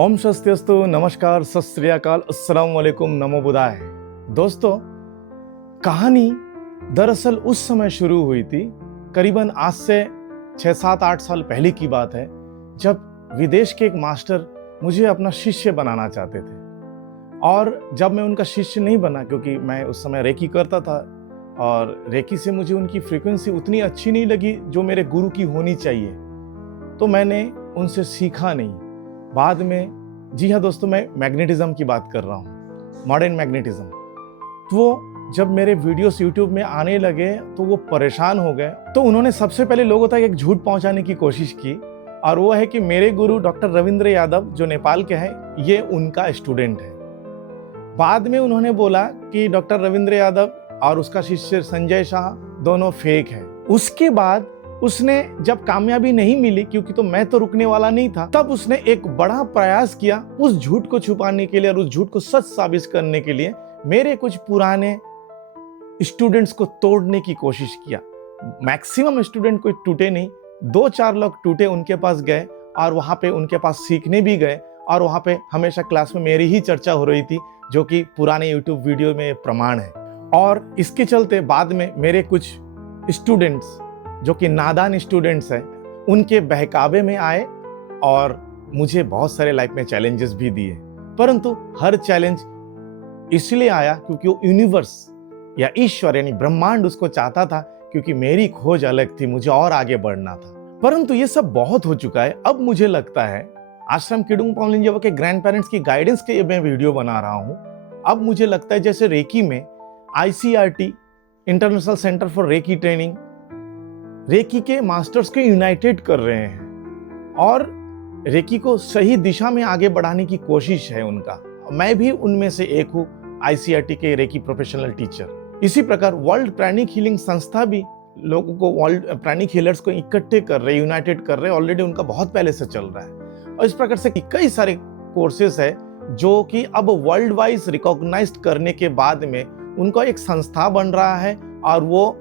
ओम स्वस्तिस्तु, नमस्कार, सत श्री अकाल, अस्सलाम वालेकुम, नमो बुद्धाय। दोस्तों, कहानी दरअसल उस समय शुरू हुई थी, करीबन आज से 6-7-8 साल पहले की बात है, जब विदेश के एक मास्टर मुझे अपना शिष्य बनाना चाहते थे। और जब मैं उनका शिष्य नहीं बना, क्योंकि मैं उस समय रेकी करता था और रेकी से मुझे उनकी फ्रीक्वेंसी उतनी अच्छी नहीं लगी जो मेरे गुरु की होनी चाहिए, तो मैंने उनसे सीखा नहीं। बाद में, जी हाँ दोस्तों, मैं मैग्नेटिज्म की बात कर रहा हूँ, मॉडर्न मैग्नेटिज्म। तो जब मेरे वीडियोस यूट्यूब में आने लगे तो वो परेशान हो गए। तो उन्होंने सबसे पहले लोगों तक एक झूठ पहुंचाने की कोशिश की, और वो है कि मेरे गुरु डॉक्टर रविंद्र यादव, जो नेपाल के हैं, ये उनका स्टूडेंट है। बाद में उन्होंने बोला कि डॉक्टर रविंद्र यादव और उसका शिष्य संजय शाह दोनों फेक है। उसके बाद उसने जब कामयाबी नहीं मिली, क्योंकि तो मैं तो रुकने वाला नहीं था, तब उसने एक बड़ा प्रयास किया उस झूठ को छुपाने के लिए और उस झूठ को सच साबित करने के लिए। मेरे कुछ पुराने स्टूडेंट्स को तोड़ने की कोशिश किया। मैक्सिमम स्टूडेंट कोई टूटे नहीं, 2-4 लोग टूटे, उनके पास गए और वहां पे उनके पास सीखने भी गए। और वहां पे हमेशा क्लास में मेरी ही चर्चा हो रही थी, जो कि पुराने यूट्यूब वीडियो में प्रमाण है। और इसके चलते बाद में मेरे कुछ स्टूडेंट्स, जो कि नादान स्टूडेंट्स हैं, उनके बहकावे में आए और मुझे बहुत सारे लाइफ में चैलेंजेस भी दिए। परंतु हर चैलेंज इसलिए आया क्योंकि वो यूनिवर्स या ईश्वर यानी ब्रह्मांड उसको चाहता था, क्योंकि मेरी खोज अलग थी, मुझे और आगे बढ़ना था। परंतु ये सब बहुत हो चुका है। अब मुझे लगता है, आश्रम किडुंग पावलिन के ग्रैंड पेरेंट्स की गाइडेंस के मैं वीडियो बना रहा हूँ। अब मुझे लगता है जैसे रेकी में ICRT, international centre for Reiki training, Reiki के मास्टर्स को यूनाइटेड कर रहे हैं और रेकी को सही दिशा में आगे बढ़ाने की कोशिश है उनका। मैं भी उनमें से एक हूँ, ICRT के रेकी प्रोफेशनल टीचर। इसी प्रकार वर्ल्ड प्राणिक हीलिंग संस्था भी लोगों को, वर्ल्ड प्राणिक हीलर्स को इकट्ठे कर रहे, यूनाइटेड कर रहे, ऑलरेडी उनका बहुत पहले से चल रहा है। और इस प्रकार से कई सारे कोर्सेस है जो कि अब वर्ल्ड वाइज रिकॉग्नाइज्ड करने के बाद में उनका एक संस्था बन रहा है, और वो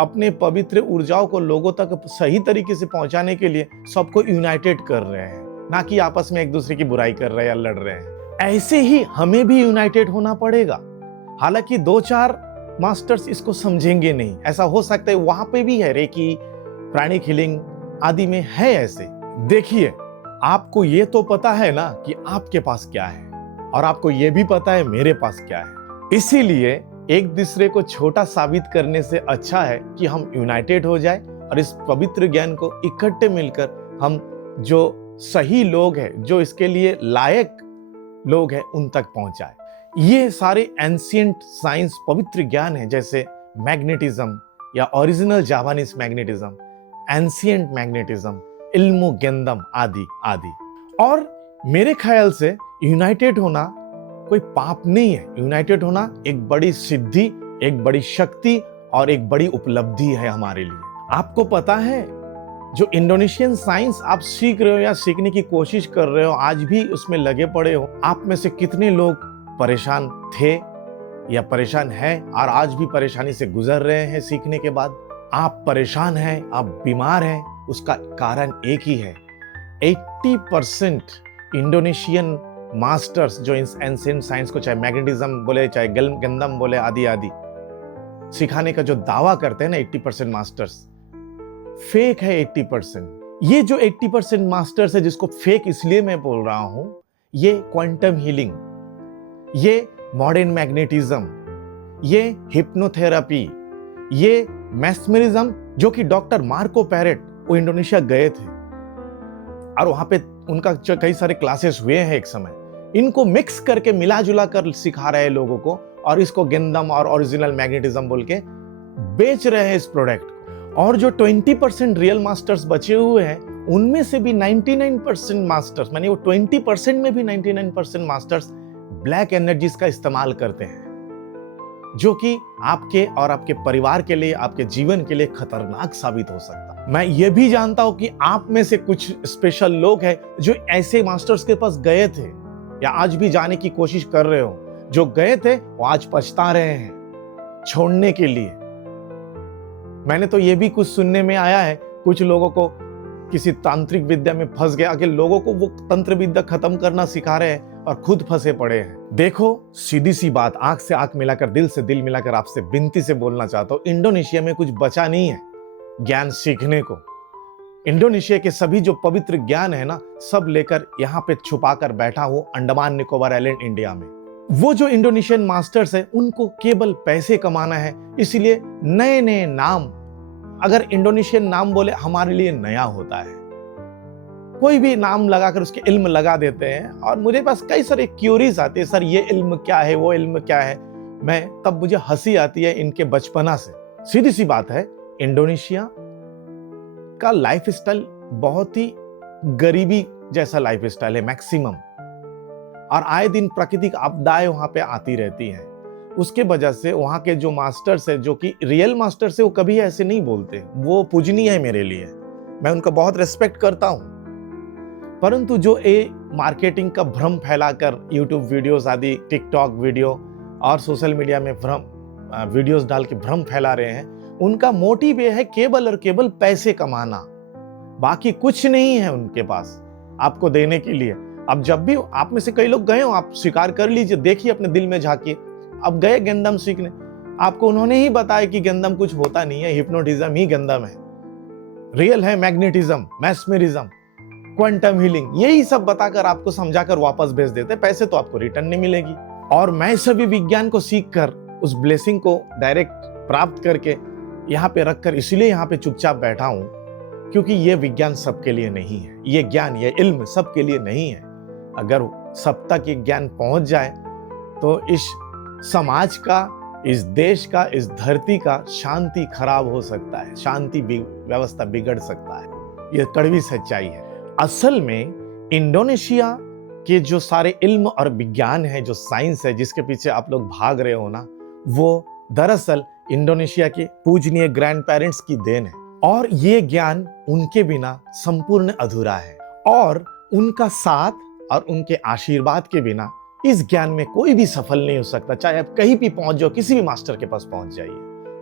अपने पवित्र ऊर्जाओं को लोगों तक सही तरीके से पहुंचाने के लिए सबको यूनाइटेड कर रहे हैं, ना कि आपस में एक दूसरे की बुराई कर रहे हैं या लड़ रहे हैं। ऐसे ही हमें भी यूनाइटेड होना पड़ेगा। हालांकि 2-4 मास्टर्स इसको समझेंगे नहीं, ऐसा हो सकता है वहां पे भी है, रेकी, प्राणिक हीलिंग आदि में है ऐसे। देखिए, आपको ये तो पता है ना कि आपके पास क्या है, और आपको ये भी पता है मेरे पास क्या है। इसीलिए एक दूसरे को छोटा साबित करने से अच्छा है कि हम यूनाइटेड हो जाए और इस पवित्र ज्ञान को इकट्ठे मिलकर हम जो सही लोग हैं, जो इसके लिए लायक लोग हैं, उन तक पहुंचाए। ये सारे एंशिएंट साइंस पवित्र ज्ञान है, जैसे मैग्नेटिज्म या original Japanese magnetism, ancient magnetism, इल्मु गेंदम आदि आदि। और मेरे ख्याल से यूनाइटेड होना कोई पाप नहीं है। यूनाइटेड होना एक बड़ी सिद्धि, एक बड़ी शक्ति और एक बड़ी उपलब्धि है हमारे लिए। आपको पता है, जो इंडोनेशियन साइंस आप सीख रहे हो या सीखने की कोशिश कर रहे हो, आज भी उसमें लगे पड़े हो, आप में से कितने लोग परेशान थे या परेशान हैं और आज भी परेशानी से गुजर रहे हैं सीखने के बाद? आप परेशान हैं, आप बीमार हैं, उसका कारण एक ही है। 80% इंडोनेशियन मास्टर्स जो एंशिएंट साइंस को, चाहे मैग्नेटिज्म बोले, चाहे गंदम बोले, आदि आदि सिखाने का जो दावा करते हैं ना, 80% मास्टर्स फेक है। 80% ये जो 80% मास्टर्स है, जिसको फेक इसलिए मैं बोल रहा हूं, ये क्वांटम हीलिंग, ये मॉडर्न मैग्नेटिज्म, ये हिप्नोथेरेपी, ये मैस्मरिज्म, जो कि डॉक्टर मार्को पैरेट, वो इंडोनेशिया गए थे और वहां पे उनका कई सारे क्लासेस हुए हैं एक समय, इनको मिक्स करके मिला जुला कर सिखा रहे हैं लोगों को, और इसको गेंदम और ओरिजिनल मैग्नेटिज्म बोल के बेच रहे हैं इस प्रोडक्ट को। और जो 20% रियल मास्टर्स बचे हुए हैं, उनमें से भी 99% मास्टर्स, मानिए वो 20% में भी 99% मास्टर्स ब्लैक एनर्जीज का इस्तेमाल करते हैं, जो कि आपके और आपके परिवार के लिए, आपके जीवन के लिए खतरनाक साबित हो सकता है। मैं ये भी जानता हूं कि आप में से कुछ स्पेशल लोग हैं जो ऐसे मास्टर्स के पास गए थे या आज भी जाने की कोशिश कर रहे हो। जो गए थे वो आज पछता रहे हैं छोड़ने के लिए। मैंने तो ये भी कुछ सुनने में आया है, कुछ लोगों को किसी तांत्रिक विद्या में फंस गया कि लोगों को वो तंत्र विद्या खत्म करना सिखा रहे हैं और खुद फंसे पड़े हैं। देखो, सीधी सी बात, आंख से आंख मिलाकर, दिल से दिल मिलाकर आपसे विनती से बोलना चाहता हूं, इंडोनेशिया में कुछ बचा नहीं है ज्ञान सीखने को। इंडोनेशिया के सभी जो पवित्र ज्ञान है ना, सब लेकर यहाँ पे छुपा कर बैठा हूं अंडमान निकोबार आइलैंड इंडिया में। वो जो इंडोनेशियन मास्टर्स है उनको केवल पैसे कमाना है, इसलिए नए नए नाम, अगर इंडोनेशियन नाम बोले हमारे लिए नया होता है, कोई भी नाम लगाकर उसके इल्म लगा देते हैं। और मुझे पास कई सारे क्यूरीज आते हैं, सर ये इल्म क्या है, वो इल्म क्या है। मैं तब मुझे हंसी आती है इनके बचपना से। सीधी सी बात है, इंडोनेशिया का लाइफस्टाइल बहुत ही गरीबी जैसा लाइफस्टाइल है मैक्सिमम, और आए दिन प्राकृतिक आपदाएं वहां पे आती रहती हैं। उसके वजह से वहां के जो मास्टर्स है, जो कि रियल मास्टर्स है, वो कभी ऐसे नहीं बोलते। वो पूजनीय है मेरे लिए, मैं उनका बहुत रेस्पेक्ट करता हूं। परंतु जो मार्केटिंग का भ्रम फैलाकर यूट्यूब वीडियोस आदि, टिकटॉक वीडियो और सोशल मीडिया में वीडियोस डाल के भ्रम फैला रहे हैं, उनका मोटिव ये है केवल और केवल पैसे कमाना, बाकी कुछ नहीं है उनके पास आपको देने के लिए। अब जब भी आप में से कई लोग गए हो, आप स्वीकार कर लीजिए, देखिए अपने दिल में झांकिए। अब गए गंदम सीखने, आपको उन्होंने ही बताया कि गंदम कुछ होता नहीं है, हिप्नोटिज्म ही गंदम है, रियल है मैग्नेटिज्म, मैस्मेरिज्म, क्वांटम हीलिंग, यही सब बताकर आपको समझाकर वापस भेज देते। पैसे तो आपको रिटर्न नहीं मिलेगी। और मैं सभी विज्ञान को सीखकर उस ब्लेसिंग को डायरेक्ट प्राप्त करके यहाँ पे रखकर इसलिए यहाँ पे चुपचाप बैठा हूं, क्योंकि ये विज्ञान सबके लिए नहीं है, ये ज्ञान, ये इल्म सबके लिए नहीं है। अगर सब तक ये ज्ञान पहुंच जाए तो इस समाज का, इस देश का, इस धरती का शांति खराब हो सकता है, शांति व्यवस्था बिगड़ सकता है। ये कड़वी सच्चाई है। असल में इंडोनेशिया के जो सारे इल्म और विज्ञान है, जो साइंस है, जिसके पीछे आप लोग भाग रहे हो ना, वो दरअसल इंडोनेशिया के पूजनीय ग्रैंड पेरेंट्स की देन है। और ये ज्ञान उनके बिना संपूर्ण अधूरा है, और उनका साथ और उनके आशीर्वाद के बिना इस ज्ञान में कोई भी सफल नहीं हो सकता। चाहे आप कहीं भी पहुंच जाओ, किसी भी मास्टर के पास पहुंच जाइए,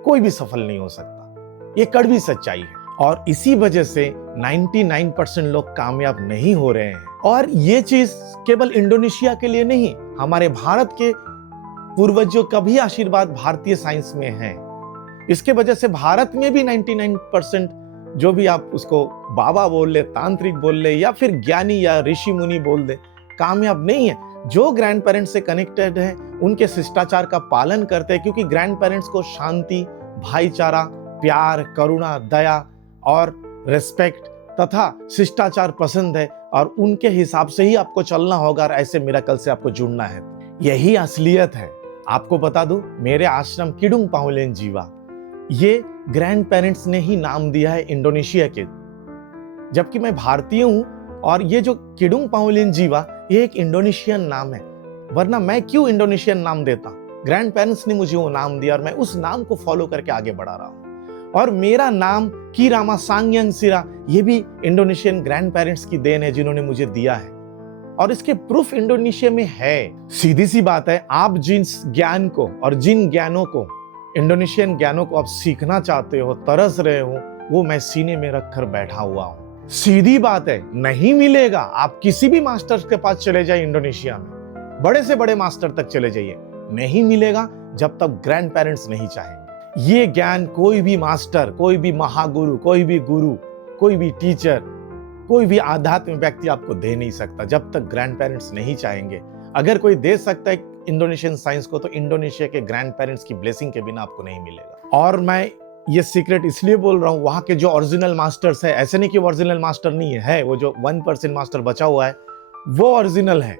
कोई भी सफल नहीं हो सकता। ये कड़वी सच्चाई है। और इसी वजह से 99% लोग कामयाब नहीं हो रहे हैं। और ये चीज केवल इंडोनेशिया के लिए नहीं, हमारे भारत के पूर्वजों का भी आशीर्वाद भारतीय साइंस में है। इसके वजह से भारत में भी 99% जो भी आप उसको बाबा बोल ले, तांत्रिक बोल ले, या फिर ज्ञानी या ऋषि मुनि बोल दे, कामयाब नहीं है। जो ग्रैंड पेरेंट्स से कनेक्टेड है, उनके शिष्टाचार का पालन करते हैं, क्योंकि ग्रैंड पेरेंट्स को शांति, भाईचारा, प्यार, करुणा, दया और रेस्पेक्ट तथा शिष्टाचार पसंद है, और उनके हिसाब से ही आपको चलना होगा और ऐसे मिरेकल से आपको जुड़ना है। यही असलियत है। आपको बता दूं, मेरे आश्रम किडुंग पाहुलेन जीवा, ये ग्रैंड पेरेंट्स ने ही नाम दिया है इंडोनेशिया के, जबकि मैं भारतीय हूं। और ये जो किडुंग पाहुलेन जीवा, ये एक इंडोनेशियन नाम है, वरना मैं क्यों इंडोनेशियन नाम देता। ग्रैंड पेरेंट्स ने मुझे वो नाम दिया और मैं उस नाम को फॉलो करके आगे बढ़ा रहा हूं। और मेरा नाम कीरामा सांग्यांग सिरा, ये भी इंडोनेशियन ग्रैंड पेरेंट्स की देन है, जिन्होंने मुझे दिया है, और इसके प्रूफ इंडोनेशिया में है। सीधी सी बात है, आप जिन ज्ञान को और जिन ज्ञानों को, इंडोनेशियन ज्ञानों को आप सीखना चाहते हो, तरस रहे हो, वो मैं सीने में रखकर बैठा हुआ हूं। सीधी बात है, नहीं मिलेगा। आप किसी भी मास्टर के पास चले जाइए इंडोनेशिया में, बड़े से बड़े मास्टर तक चले जाइए, नहीं मिलेगा जब तक ग्रैंड पेरेंट्स नहीं चाहेंगे। ये ज्ञान कोई भी मास्टर, कोई भी महागुरु, कोई भी गुरु, कोई भी टीचर, कोई भी आध्यात्मिक व्यक्ति आपको दे नहीं सकता जब तक ग्रैंड पेरेंट्स नहीं चाहेंगे। अगर कोई दे सकता है इंडोनेशियन साइंस को, तो इंडोनेशिया के ग्रैंड पेरेंट्स की ब्लेसिंग के बिना आपको नहीं मिलेगा। और मैं ये सीक्रेट इसलिए बोल रहा हूँ, वहां के जो ओरिजिनल मास्टर्स है, ऐसे नहीं कि ओरिजिनल मास्टर नहीं है, वो जो 1% मास्टर बचा हुआ है वो ओरिजिनल है,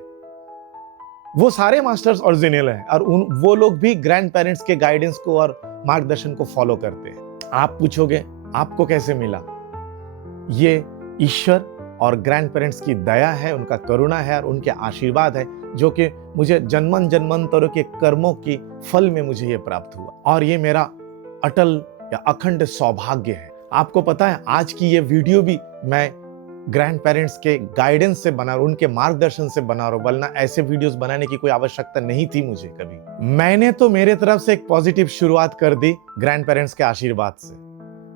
वो सारे मास्टर्स ओरिजिनल है, और वो लोग भी ग्रैंड पेरेंट्स के गाइडेंस को और मार्गदर्शन को फॉलो करते हैं। आप पूछोगे आपको कैसे मिला? ये ईश्वर और ग्रैंड पेरेंट्स की दया है, उनका करुणा है और उनके आशीर्वाद है, जो कि मुझे जन्मन जन्मांतरों के कर्मों की फल में मुझे ये प्राप्त हुआ। और ये मेरा अटल या अखंड सौभाग्य है। आपको पता है, आज की ये वीडियो भी मैं ग्रैंड पेरेंट्स के गाइडेंस से बना रहा हूं, उनके मार्गदर्शन से बना रहा हूं, वरना ऐसे वीडियोस बनाने की कोई आवश्यकता नहीं थी मुझे कभी। मैंने तो मेरे तरफ से एक पॉजिटिव शुरुआत कर दी ग्रैंड पेरेंट्स के आशीर्वाद से।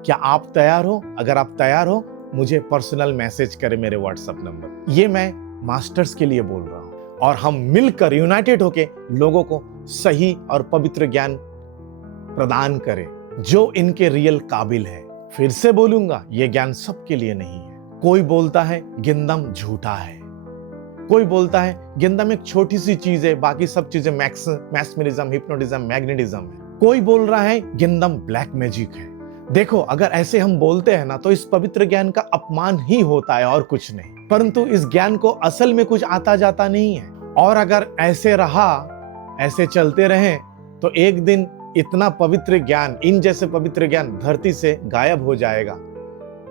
क्या आप तैयार हो? अगर आप तैयार हो मुझे पर्सनल मैसेज करें मेरे व्हाट्सएप नंबर। ये मैं मास्टर्स के लिए बोल रहा हूं और हम मिलकर यूनाइटेड होके लोगों को सही और पवित्र ज्ञान प्रदान करें जो इनके रियल काबिल है। फिर से बोलूंगा, ये ज्ञान सबके लिए नहीं है। कोई बोलता है गिंदम झूठा है, कोई बोलता है गिंदम एक छोटी सी चीज है, बाकी सब चीजें मैस्मरिज्म, हिप्नोटिज्म, मैग्नेटिज्म है। कोई बोल रहा है गिंदम ब्लैक मैजिक है। देखो, अगर ऐसे हम बोलते हैं ना तो इस पवित्र ज्ञान का अपमान ही होता है और कुछ नहीं। परंतु इस ज्ञान को असल में कुछ आता जाता नहीं है और अगर ऐसे रहा, ऐसे चलते रहे तो एक दिन इतना पवित्र ज्ञान, इन जैसे पवित्र ज्ञान धरती से गायब हो जाएगा,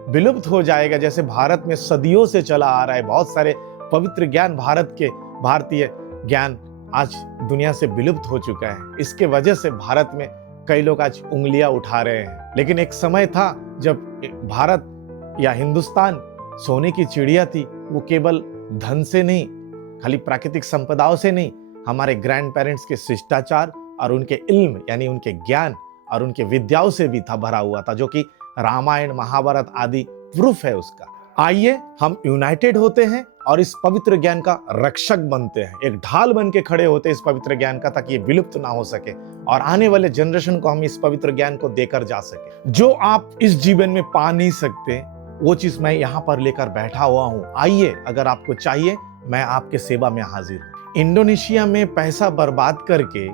विलुप्त हो जाएगा। जैसे भारत में सदियों से चला आ रहा है बहुत सारे पवित्र ज्ञान, भारतीय ज्ञान आज दुनिया से विलुप्त हो चुका है। इसके वजह से भारत में कई लोग आज उंगलियां उठा रहे हैं। लेकिन एक समय था जब भारत या हिंदुस्तान सोने की चिड़िया थी। वो केवल धन से नहीं, खाली प्राकृतिक संपदाओं से नहीं, हमारे ग्रैंड पेरेंट्स के शिष्टाचार और उनके इल्म यानी उनके ज्ञान और उनके विद्याओं से भी था भरा हुआ था, जो कि रामायण, महाभारत आदि प्रूफ है उसका। आइए हम यूनाइटेड होते हैं और इस पवित्र ज्ञान का रक्षक बनते हैं, एक ढाल बन के खड़े होते हैं इस पवित्र ज्ञान का, ताकि ये विलुप्त ना हो सके और आने वाले जनरेशन को हम इस पवित्र ज्ञान को देकर जा सके। जो आप इस जीवन में पा नहीं सकते वो चीज मैं यहाँ पर लेकर बैठा हुआ हूँ। आइए, अगर आपको चाहिए मैं आपके सेवा में हाजिर हूँ। इंडोनेशिया में पैसा बर्बाद करके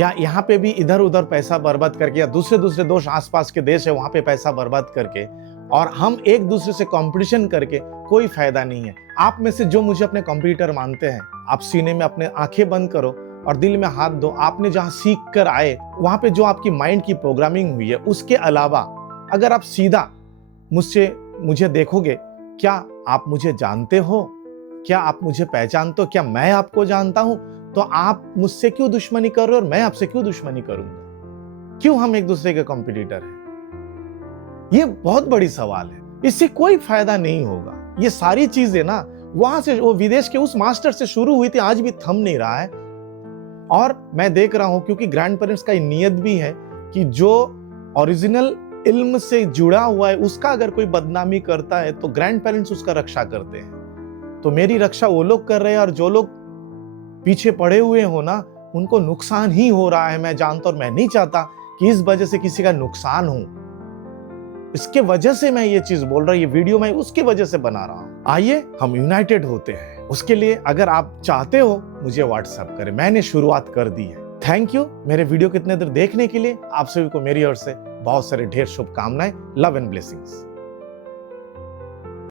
या यहाँ पे भी इधर उधर पैसा बर्बाद करके या दूसरे देश आसपास के देश है वहां पे पैसा बर्बाद करके और हम एक दूसरे से कंपटीशन करके कोई फायदा नहीं है। आप में से जो मुझे अपने कंप्यूटर मानते हैं, आप सीने में अपने आंखें बंद करो और दिल में हाथ दो। आपने जहां सीख कर आए वहां पे जो आपकी माइंड की प्रोग्रामिंग हुई है, उसके अलावा अगर आप सीधा मुझे देखोगे, क्या आप मुझे जानते हो? क्या आप मुझे पहचानते हो? क्या मैं आपको जानता हूं? तो आप मुझसे क्यों दुश्मनी कर रहे हो और मैं आपसे क्यों दुश्मनी करूंगा? क्यों हम एक दूसरे के कॉम्पिटिटर हैं? ये बहुत बड़ी सवाल है। इससे कोई फायदा नहीं होगा। ये सारी चीजें ना वहां से, वो विदेश के उस मास्टर से शुरू हुई थी, आज भी थम नहीं रहा है। और मैं देख रहा हूं, क्योंकि ग्रैंड पेरेंट्स का नियत भी है कि जो ओरिजिनल इल्म से जुड़ा हुआ है उसका अगर कोई बदनामी करता है तो ग्रैंड पेरेंट्स उसका रक्षा करते हैं। तो मेरी रक्षा वो लोग कर रहे हैं और जो लोग पीछे पड़े हुए हो ना, उनको नुकसान ही हो रहा है। मैं जानता और मैं नहीं चाहता कि इस वजह से किसी का नुकसान हो। इसके वजह से मैं ये चीज बोल रहा हूं, ये वीडियो मैं उसकी वजह से बना रहा हूं। आइए हम यूनाइटेड होते हैं। उसके लिए अगर आप चाहते हो मुझे व्हाट्सएप करें, मैंने शुरुआत कर दी है। थैंक यू मेरे वीडियो कितने देर देखने के लिए। आप सभी को मेरी ओर से बहुत सारे ढेर शुभकामनाएं। Love and blessings.